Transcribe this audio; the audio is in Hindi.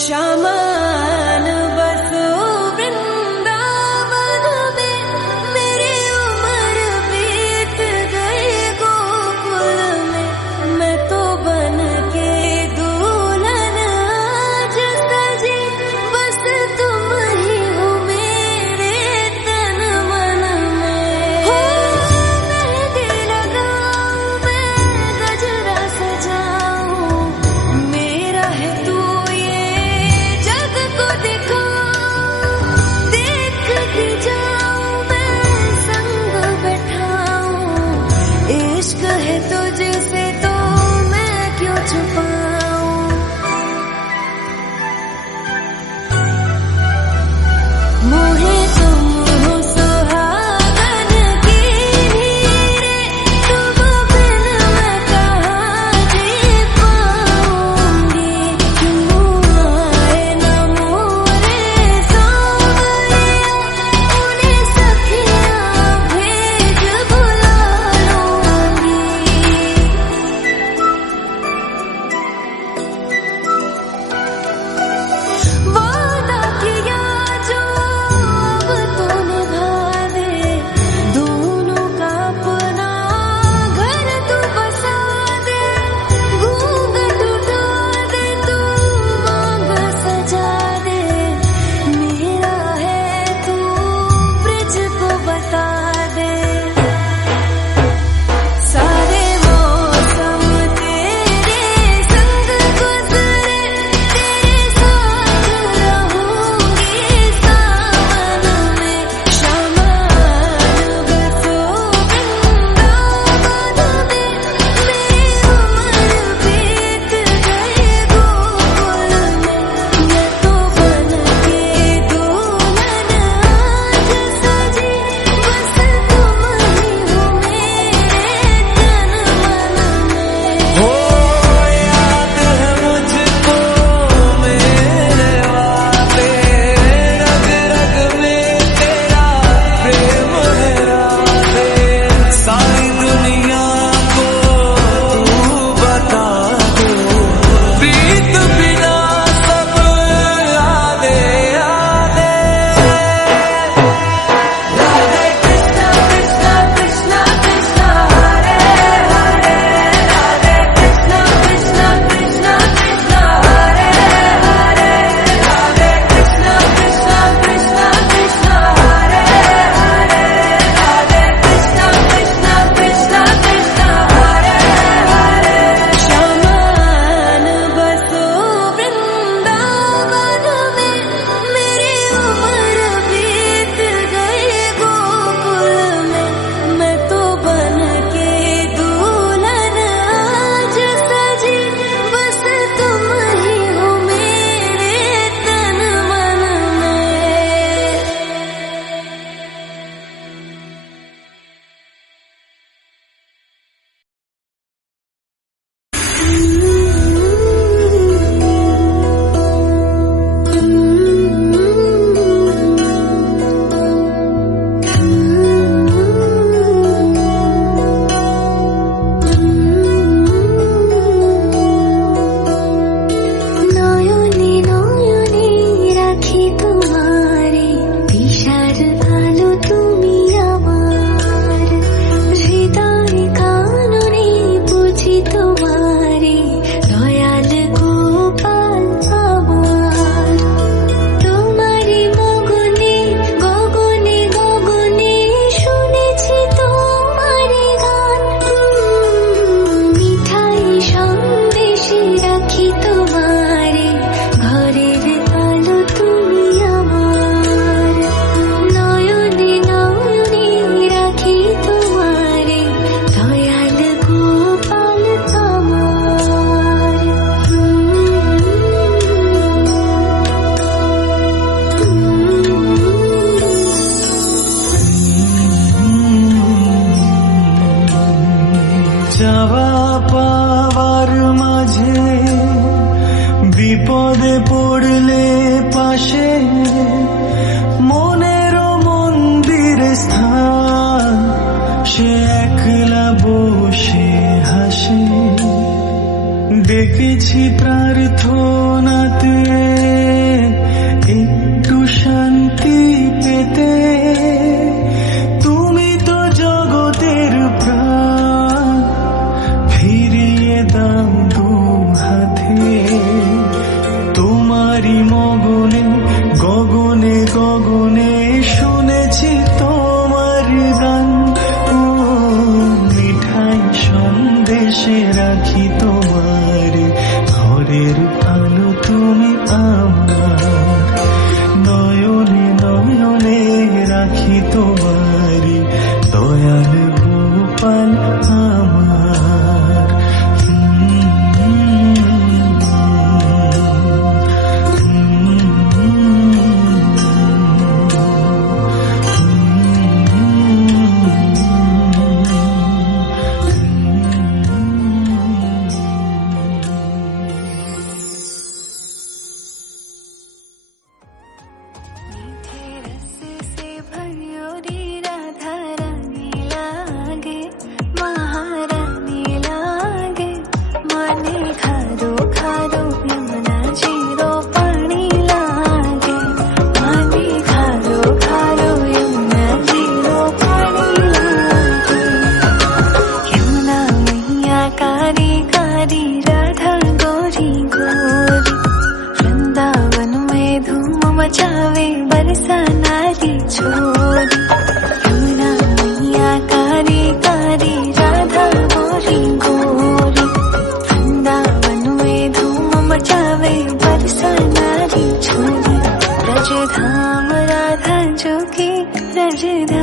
शामान बसो वृंदावन में, मेरी उम्र बीत गई गोकुल में। मैं तो बन के दुल्हन आज सजी, बस तुम ही हो मेरे तन मन में। हो मेहंदी लगाऊं मैं, गजरा सजाऊं, मेरा है तू देखती जाऊं मैं, संग बैठाऊं। इश्क है तुझसे तो मैं क्यों छुपाऊं। मोहे तुम हो सुहागन की हीरे, तुम बिन मैं कहाँ जी पाऊंगी। क्यों आए न मोरे सांवरिया, उन्हें सखियां भेज बुला लूंगी। वादा किया जो अब तो निभा दे, दोनों का अपना घर तू बसा दे। घूंघट उठा दे तू, मांग सजा दे, मेरा है तू ब्रिज को बता दे। सारे मौसम तेरे संग गुजरे, तेरे साथ रहूंगी सावन में। शामान बसो वृंदावन में, मेरी उम्र बीत गई गोकुल में। मैं तो बन के दुल्हन आज सजी, बस तुम ही हो मेरे तन मन में। हो याद है मुझको मेरे वादे, रग रग में तेरा प्रेम है राधे। सारी दुनिया को तू बता दो, प्रीत बिना सब यादे यादे। राधे कृष्णा कृष्णा कृष्णा कृष्णा हरे हरे, राधे कृष्णा कृष्णा कृष्णा कृष्णा हरे हरे, राधे कृष्णा कृष्णा कृष्णा कृष्णा हरे हरे, राधे कृष्णा कृष्णा कृष्णा कृष्णा हरे हरे। शामान बसो वृंदावन में, मेरी उम्र बीत गई गोकुल में। मैं तो बन के दुल्हन आज सजी, बस तुम ही हो मेरे तन मन में। নয়নে নয়নে রাখি তোমারে, দিশার আলো তুমি আমার। হৃদয় কাননে বুঝি তোমারে, দয়াল গোপাল আমার। তোমারি মগনে গগনে গগনে শুনেছি তোমারি গান। মিঠাই সন্দেশে রাখি তোমারে, ঘরের আলো তুমি আমার। নয়নে নয়নে রাখি তোমারে, দয়াল গোপাল আমার। চাওয়া পাওয়ার মাঝে বিপদে পড়লে পাশে, মনের মন্দির স্থান সে একলা বসে হাসে। ডেকেছি প্রার্থনাতে যেতে, তুমি তো জগতের প্রাণ, ফিরিয়ে দাও দু হাতে। তোমারই মগনে গগনে গগনে শুনেছি তোমার গান। ও মিঠাই সন্দেশে রাখি তোমার, ঘরের আলো তুমি আমার, নয়নে নয়নে রাখি তোমার, দয়াল গোপাল আমার। मचावे बरसा नारी छोरी, यमुना मैया कारी कारी, राधा गोरी गोरी। वृंदावन में धूम मचावे बरसा नारी छोरी, ब्रज धाम राधा जो की ब्रज धाम।